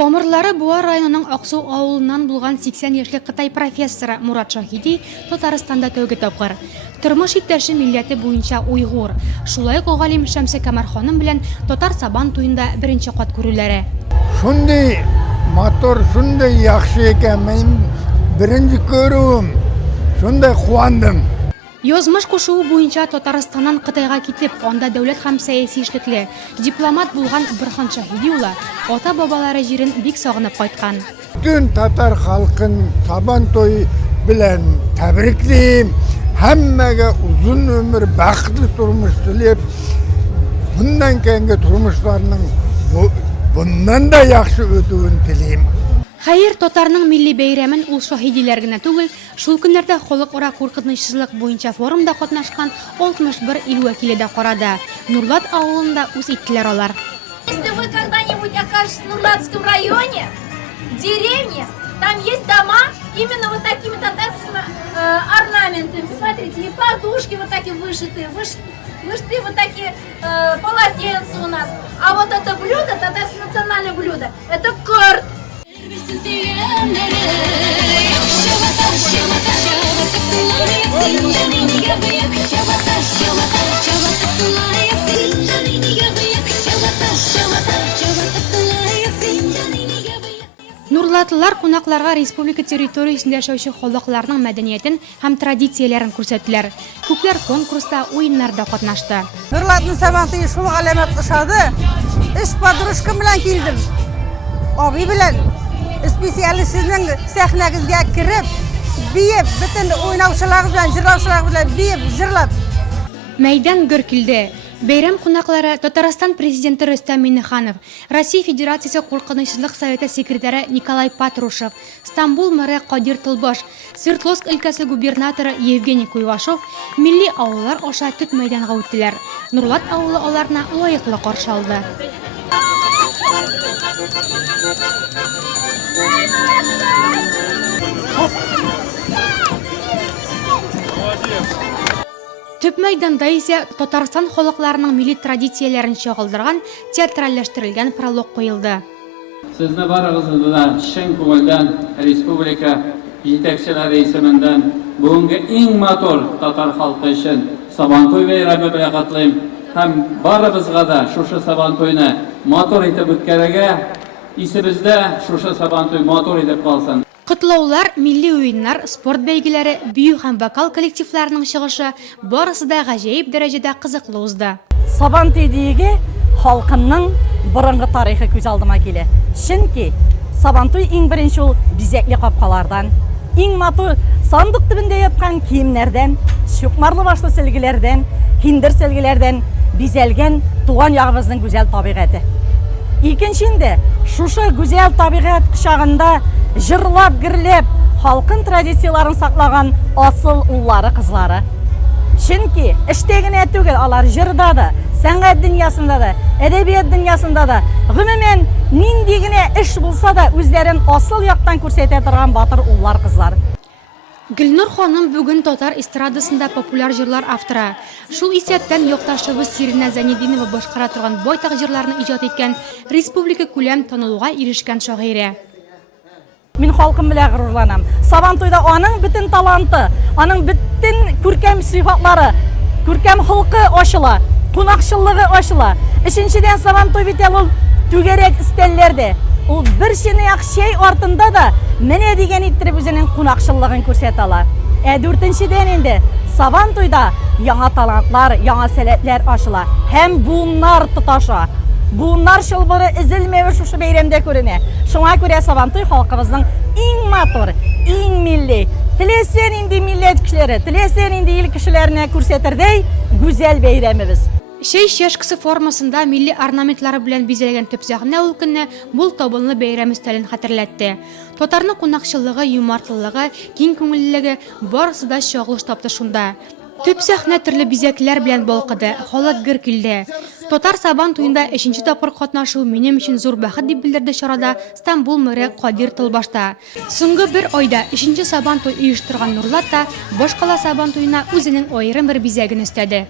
Томырлары Буа районының Аксу авылынан булган 80 яшьлек Кытай профессоры Мурат Шахиди Татарстанда тәүге тапкыр. Тормыш иптәше милләте буенча уйгыр. Шулай ук галим Шәмсә Камар ханым белән татар сабан туенда беренче кат күрүләре. Шундый мотор, шундый яхшы икән, мен беренче күрүм. Шундый куандым. Язмыш кушуы буенча Татарстаннан Кытайга китеп, анда дәүләт һәм сәяси эшлекле дипломат булган Бирхан Шахиди улы ата-бабалары җирен бик сагынып кайткан. Bütün Tatar халкын Сабан тойы белән тәбриклим. Һәммәгә узун ömür, бәхетле тормыш теләп, bundan кәйинге тормышларның bundan да яхшы үтүен телим. Хәер, татарның милли бәйрәмен ул шаһидиләр генә түгел, шул көннәрдә халыкара куркынычсызлык буенча форумда катнашкан 61 ил вәкиле дә карады. Нурлат авылында үз иттеләр алар. Если вы когда-нибудь окажетесь в Нурлатском районе, деревне, там есть дома именно вот такими татарскими орнаментами. Посмотрите, и подушки вот такие вышитые, вышиты вот такие полотенца у нас. А вот это блюдо, татарское национальное блюдо, это корт. Нурлатлылар кунакларга республика территориясендә яшәүче халыкларның мәдәниятен һәм традицияләрен күрсәттеләр. Күпләр конкурста, уеннарда катнашты. Нурлатның сабанты шул галәмәт кышады. Эш подружкам белән килдем. Аби белән специаль сезнең сәхнәгезгә кирип, биеп, бөтен уйнаучылар белән, җырлаучылар белән биеп, җырлап. Мәйдан гөр килде. Бәйрәм кунаклары Татарстан президенты Рөстәм Миңнеханов, Россия Федерациясе Куркынычсызлык советы секретаре Николай Патрушев, Стамбул мэры Кадир Тылбаш, Свердловск өлкәсе губернаторы Евгений Куйвашов милли авыллар аша төп мәйданга үттеләр. Нурлат авылы аларны лаеклы каршы алды. Төп мәйданда исә Татарстан халыкларының милли традицияләрен чагылдырган театральләштерелгән пролог куелды. Сезне барыгызны да чын күңелдән республика җитәкчеләре исемендән бүгенге иң матур татар халкы өчен Сабантуй бәйрәме белән котлыйм һәм барыбызга да шушы Сабантуйны матур итеп үткәрергә исебездә шушы Сабантуй матур итеп калсын. Котлаулар, милли уеннар, спорт бәйгеләре, бию һәм вокал коллективларының чыгышы барысы да гаҗәеп дәрәҗәдә кызыклы узды. Сабантуй диеге халкының борынгы тарихы күз алдыма килә. Чөнки Сабантуй иң беренче ул бизәкле капкалардан, иң матур сандык төбендә яткан киемнәрдән, чукмарлы башлы сөлгеләрдән, хиндер сөлгеләрдән бизәлгән туган ягыбызның гүзәл табигате. Икенчендә, шушы гүзәл табигать кочагында җырлап, гөрләп, халкын традицияларын саклаган асыл уллары, кызлары. Чөнки эштә генә түгел, алар җырда да, сәнгать дөньясында да, әдәбият дөньясында да, гомумән нинди генә эш булса да үзләрен асыл яктан күрсәтә торган батыр уллар, кызлар. Гөлнур ханым бүген татар эстрадасында популяр җырлар авторы. Шул исәптән якташыбыз Сирина Зәнидинова башкара торган байтак җырларны иҗат иткән, республика күләм танылуга ирешкән шагыйрә. Мин халкым белән горурланам. Сабантуйда аның бөтен таланты, аның бөтен күркәм сыйфатлары, күркәм холкы ачыла, кунакчыллыгы ачыла. Өченчедән Сабантуй бит ул түгәрәк истәлләрдә. Ул бер чынаяк чәй артында да менә дигән иттереп үзенең кунакчыллыгын күрсәтә ала. Дүртенчедән инде Сабантуйда яңа талантлар, яңа сәләтләр ачыла һәм буыннар тоташа. Буыннар чылбыры изелмәве шушы бәйрәмдә күренә. Шуңа күрә Сабантуй халкыбызның иң матур, иң милли, теләсә нинди милләт кешеләре, теләсә нинди ил кешеләренә күрсәтердәй гүзәл бәйрәмебез. Шәй чәшкесе формасында милли орнаментлары белән бизәлгән төп сәхнә ул көнне бул табынлы бәйрәм өстәлен хәтерләтте. Татарның кунакчыллыгы, юмартлылыгы, киң күңеллелеге барысы да чагылыш тапты шунда. Төп сәхнә төрле бизәкләр белән балкыды, халык гөр килде. Татар Сабан туенда 3нче тапкыр катнашу минем өчен зур бәхет дип белдерде чарада Стамбул мэры Кадир Тылбашта. Соңгы бер айда 3нче Сабан туй оештырган Нурлат та башкала Сабан туена үзенең аерым бер бизәген өстәде.